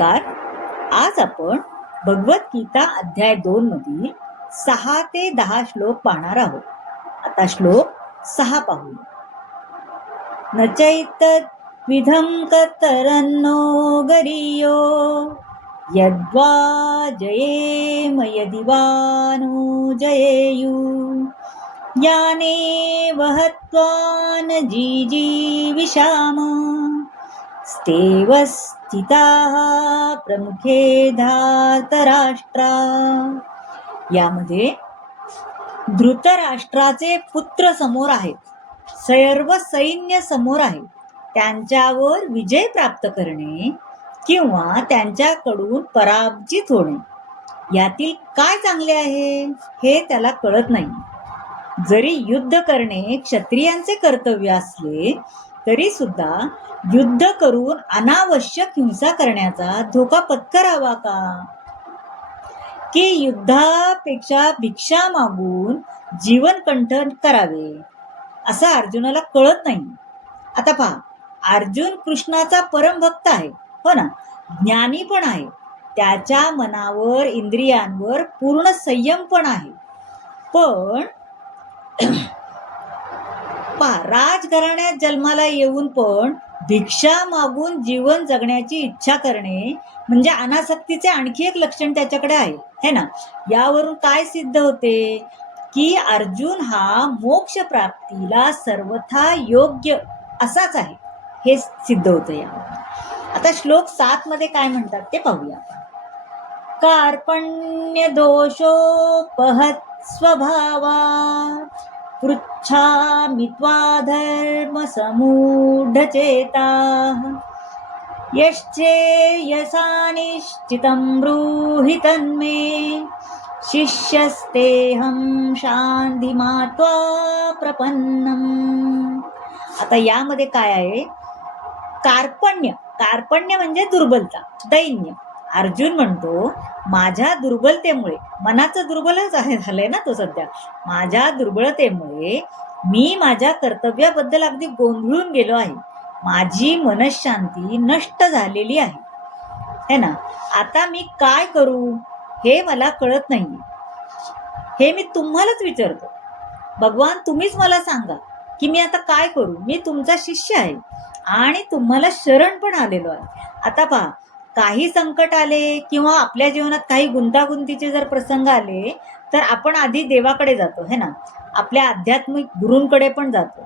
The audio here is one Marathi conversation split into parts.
नमस्कार. आज आपण भगवद्गीता अध्याय 2 मधील 6 ते 10 श्लोक पाहणार आहोत. आता श्लोक 6 पाहूया. न चैतद्विधं कतरन्नो गरीयो यद्वा जयेम यदि वा नो जयेयु यानेव हत्वा न जीजीविषाम स्तेव स्थिताः प्रमुखे धातराष्ट्रा. यामध्ये धृतराष्ट्राचे पुत्र समोर आहेत, सर्व सैन्य समोर आहे. त्यांच्यावर विजय प्राप्त करणे किंवा त्यांच्याकडून पराजित होणे यातील काय चांगले आहे हे त्याला कळत नाही. जरी युद्ध करणे क्षत्रियांचे कर्तव्य असले तरी सुद्धा युद्ध करून अनावश्यक हिंसा करण्याचा धोका पत्करावा का, की युद्धापेक्षा भिक्षा मागून जीवन कंठन करावे असं अर्जुनाला कळत नाही. आता पहा, अर्जुन कृष्णाचा परमभक्त आहे, हो ना, ज्ञानी पण आहे. त्याच्या मनावर इंद्रियांवर पूर्ण संयम पण आहे. पण राजघराण्यात जन्माला येऊन पण भिक्षा मागून जीवन जगण्याची इच्छा करणे म्हणजे अनासक्तीचे आणखी एक लक्षण त्याच्याकडे आहे, है ना. यावरून काय सिद्ध होते की अर्जुन हा मोक्ष प्राप्तीला सर्वथा योग्य असाच आहे, हे सिद्ध होतं यावरून. आता श्लोक 7 मध्ये काय म्हणतात ते पाहूया आपण. कार्पण्य दोषोपहत स्वभावा पृच्छामि त्वा धर्म समूढचेताः यश्चेयसा निश्चितं ब्रूहि तन्मे शिष्यस्तेऽहं शान्तिमात्वा प्रपन्नम्. आता यामध्ये काय आहे, कार्पण्य म्हणजे दुर्बलता, दैन्य. अर्जुन म्हणतो माझ्या दुर्बलतेमुळे, मनाचं दुर्बलच आहे झालंय ना तो सध्या, माझ्या दुर्बलतेमुळे मी माझ्या कर्तव्याबद्दल अगदी गोंधळून गेलो आहे. माझी मनःशांती नष्ट झालेली आहे, है ना. आता मी काय करू हे मला कळत नाही. हे मी तुम्हालाच विचारतो, भगवान तुम्हीच मला सांगा की मी आता काय करू. मी तुमचा शिष्य आहे आणि तुम्हाला शरण पण आलेलो आहे. आता पहा, काही संकट आले किंवा आपल्या जीवनात काही गुंतागुंतीचे जर प्रसंग आले तर आपण आधी देवाकडे जातो, है ना, आपल्या आध्यात्मिक गुरूंकडे पण जातो.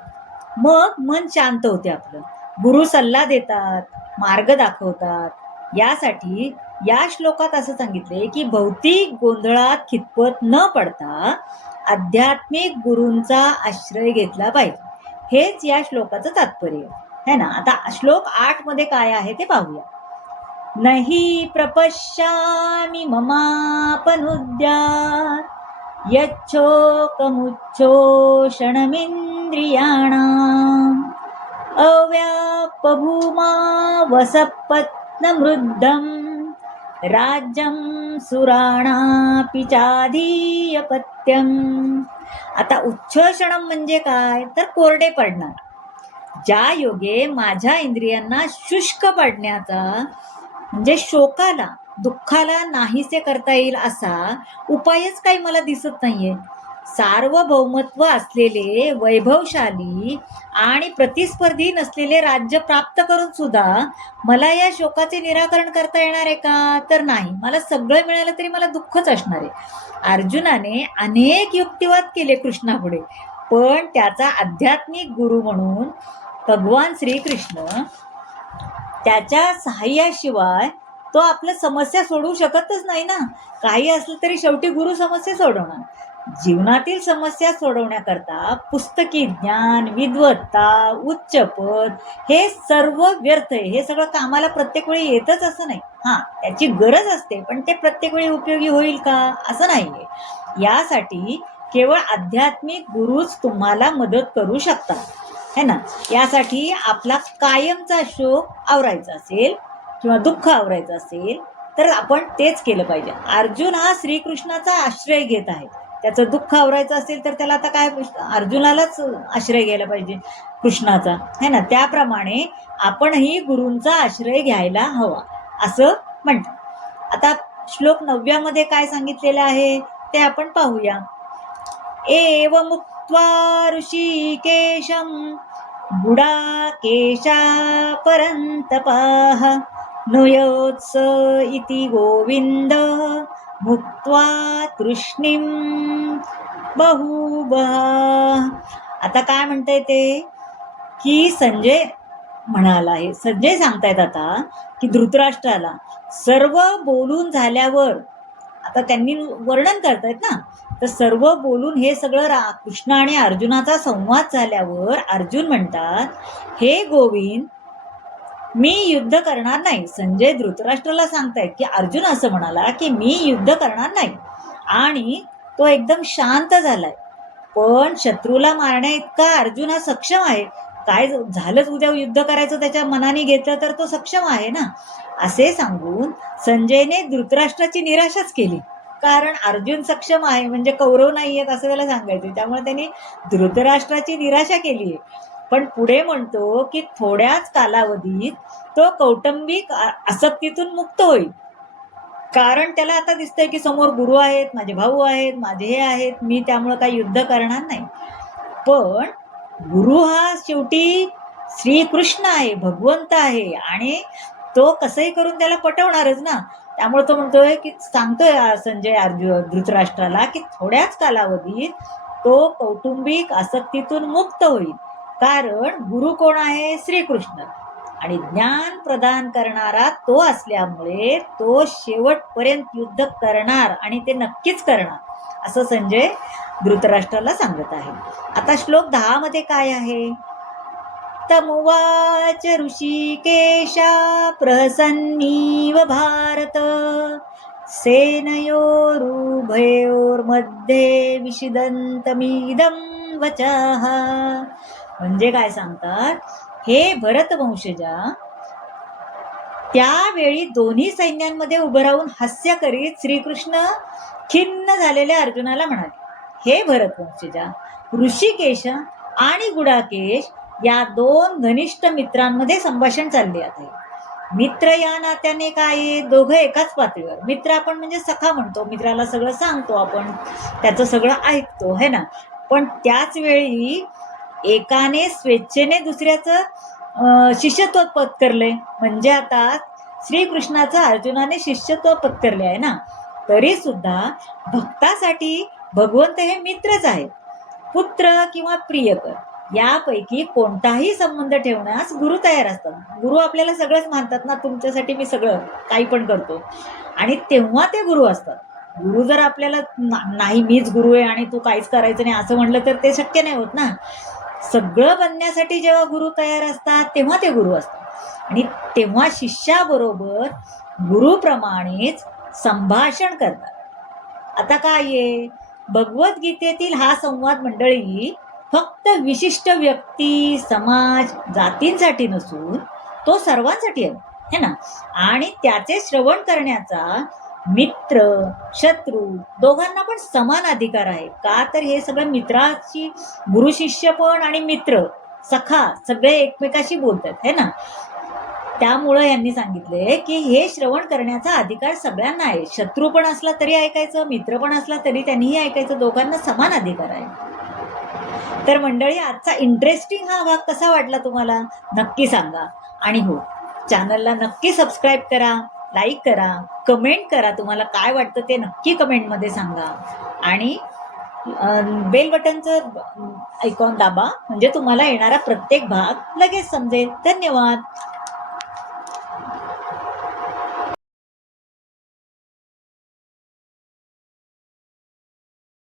मग मन शांत होते आपलं. गुरु सल्ला देतात, मार्ग दाखवतात. यासाठी या श्लोकात असं सांगितले की भौतिक गोंधळात खितपत न पडता आध्यात्मिक गुरूंचा आश्रय घेतला पाहिजे. हेच या श्लोकाचं तात्पर्य है ना. आता श्लोक 8 मध्ये काय आहे ते पाहूया. नहि प्रपश्यामि ममापनुद्यात् यच्छोकमुच्छोषणमिन्द्रियाणाम् अव्याप्तभूमा वसपत्नमृद्धं राज्यं सुराणापि चाधीयपत्यम्. आता उच्छोषणम म्हणजे काय तर कोरडे पडणार. ज्या योगे माझ्या इंद्रियांना शुष्क पडण्याचा म्हणजे शोकाला, दुःखाला नाहीसे करता येईल असा उपायच काही मला दिसत नाहीये. सार्वभौमत्व असलेले, वैभवशाली आणि प्रतिस्पर्धी नसलेले राज्य प्राप्त करून सुद्धा मला या शोकाचे निराकरण करता येणार आहे का तर नाही. मला सगळं मिळालं तरी मला दुःखच असणार आहे. अर्जुनाने अनेक युक्तिवाद केले कृष्णापुढे, पण त्याचा आध्यात्मिक गुरु म्हणून भगवान श्रीकृष्ण त्याच्या सहाय्याशिवाय तो आपल्या समस्या सोडवू शकतच नाही ना. काही असलं तरी शेवटी गुरु समस्या सोडवणार. जीवनातील समस्या सोडवण्याकरता पुस्तकी ज्ञान, विद्वत्ता, उच्च पद हे सर्व व्यर्थ आहे. हे सगळं कामाला प्रत्येक वेळी येतच असं नाही. त्याची गरज असते, पण ते प्रत्येक वेळी उपयोगी होईल का असं नाहीये. यासाठी केवळ आध्यात्मिक गुरुच तुम्हाला मदत करू शकतात, है ना. यासाठी आपला कायमचा शोक आवरायचा असेल किंवा दुःख आवरायचं असेल तर आपण तेच केलं पाहिजे. अर्जुन हा श्रीकृष्णाचा आश्रय घेत आहे. त्याचं दुःख आवरायचं असेल तर त्याला आता काय, अर्जुनालाच आश्रय घ्यायला पाहिजे कृष्णाचा, है ना. त्याप्रमाणे आपणही गुरूंचा आश्रय घ्यायला हवा असं म्हणतात. आता श्लोक 9 मध्ये काय सांगितलेलं आहे ते आपण पाहूया. एवमुक्त्वा ऋषिकेशं गुडाकेशा परन्तपाः नयोत्स इति गोविंद मुक्त्वा तृष्णीं बहुबहा. आता काय म्हणताय ते की संजय म्हणाला आहे, संजय सांगतायत आता की धृतराष्ट्राला सर्व बोलून झाल्यावर, आता त्यांनी वर्णन करतायत ना, तर सर्व बोलून हे सगळं कृष्ण आणि अर्जुनाचा संवाद झाल्यावर अर्जुन म्हणतात, हे गोविंद मी युद्ध करणार नाही. संजय धृतराष्ट्राला सांगतायत की अर्जुन असं म्हणाला की मी युद्ध करणार नाही, आणि तो एकदम शांत झालाय. पण शत्रूला मारण्या इतका अर्जुन हा सक्षम आहे. काय झालंच उद्या युद्ध करायचं त्याच्या मनाने घेतलं तर तो सक्षम आहे ना, असे सांगून संजयने धृतराष्ट्राची निराशाच केली. कारण अर्जुन सक्षम आहे म्हणजे कौरव नाही आहेत असं त्याला सांगायचं, त्यामुळे त्यांनी धृतराष्ट्राची निराशा केली आहे. पण पुढे म्हणतो की थोड्याच कालावधीत तो कौटुंबिक आसक्तीतून मुक्त होईल. कारण त्याला आता दिसतंय की समोर गुरु आहेत, माझे भाऊ आहेत, माझे हे आहेत, मी त्यामुळे काही युद्ध करणार नाही. पण गुरु हा शेवटी श्रीकृष्ण आहे, भगवंत आहे, आणि तो कसंही करून त्याला पटवणारच ना. त्यामुळे तो म्हणतोय की सांगतोय संजय धृतराष्ट्राला की थोड्याच कालावधीत तो कौटुंबिक आसक्तीतून मुक्त होईल. कारण गुरु कोण आहे? श्रीकृष्ण, आणि ज्ञान प्रदान करणारा तो असल्यामुळे तो शेवटपर्यंत युद्ध करणार, आणि ते नक्कीच करणार, असं संजय धृतराष्ट्राला सांगत आहे. आता श्लोक 10 मध्ये काय आहे? तमुवाच ऋषिकेशा प्रसन्नीव भारत सेनयोरुभयोर्मध्ये विषिदन्तमिदं वचः. म्हणजे काय सांगतात? हे भरतवंशजा, त्यावेळी दोन्ही सैन्यांमध्ये उभं राहून हास्य करीत श्रीकृष्ण खिन्न झालेल्या अर्जुनाला म्हणाले, हे भरतवंशजा, ऋषिकेश आणि गुडाकेश या 2 घनिष्ठ मित्रांमध्ये संभाषण चालले आहे. मित्र या नात्याने काय, दोघं एकाच पातळीवर. मित्र आपण म्हणजे सखा म्हणतो, मित्राला सगळं सांगतो आपण, त्याचं सगळं ऐकतो, है ना. पण त्याच वेळी एकाने स्वेच्छेने दुसऱ्याचं शिष्यत्व पत्करले. म्हणजे आता श्रीकृष्णाचं अर्जुनाने शिष्यत्व पत्करले आहे ना. तरी सुद्धा भक्तासाठी भगवंत हे मित्रच आहे. पुत्र किंवा प्रियकर यापैकी कोणताही संबंध ठेवण्यास गुरु तयार असतात. गुरु आपल्याला सगळंच मानतात ना, तुमच्यासाठी मी सगळं काही पण करतो, आणि तेव्हा ते गुरु असतात. गुरु जर आपल्याला नाही मीच गुरु आहे आणि तू काहीच करायचं नाही असं म्हटलं तर ते शक्य नाही होत ना. सगळं बनण्यासाठी जेव्हा गुरु तयार असतात तेव्हा ते गुरु असतात, आणि तेव्हा शिष्याबरोबर गुरुप्रमाणेच संभाषण करतात. आता काय आहे, भगवद्गीतेतील हा संवाद मंडळी फक्त विशिष्ट व्यक्ती, समाज, जातींसाठी नसून तो सर्वांसाठी आहे, है ना. आणि त्याचे श्रवण करण्याचा मित्र, शत्रू दोघांना पण समान अधिकार आहे. का तर हे सगळं मित्राची, गुरु शिष्य पण आणि मित्र सखा सगळे एकमेकाशी बोलतात, है ना. त्यामुळं यांनी सांगितले की हे श्रवण करण्याचा अधिकार सगळ्यांना आहे. शत्रू पण असला तरी ऐकायचं, मित्र पण असला तरी त्यांनीही ऐकायचं, दोघांना समान अधिकार आहे. तर मंडळी, आजचा इंटरेस्टिंग हा भाग कसा वाटला तुम्हाला नक्की सांगा. आणि हो, चॅनलला नक्की सबस्क्राईब करा, लाईक करा, कमेंट करा, तुम्हाला काय वाटतं ते नक्की कमेंटमध्ये सांगा. आणि बेल बटनचं आयकॉन दाबा, म्हणजे तुम्हाला येणारा प्रत्येक भाग लगेच समजेल. धन्यवाद.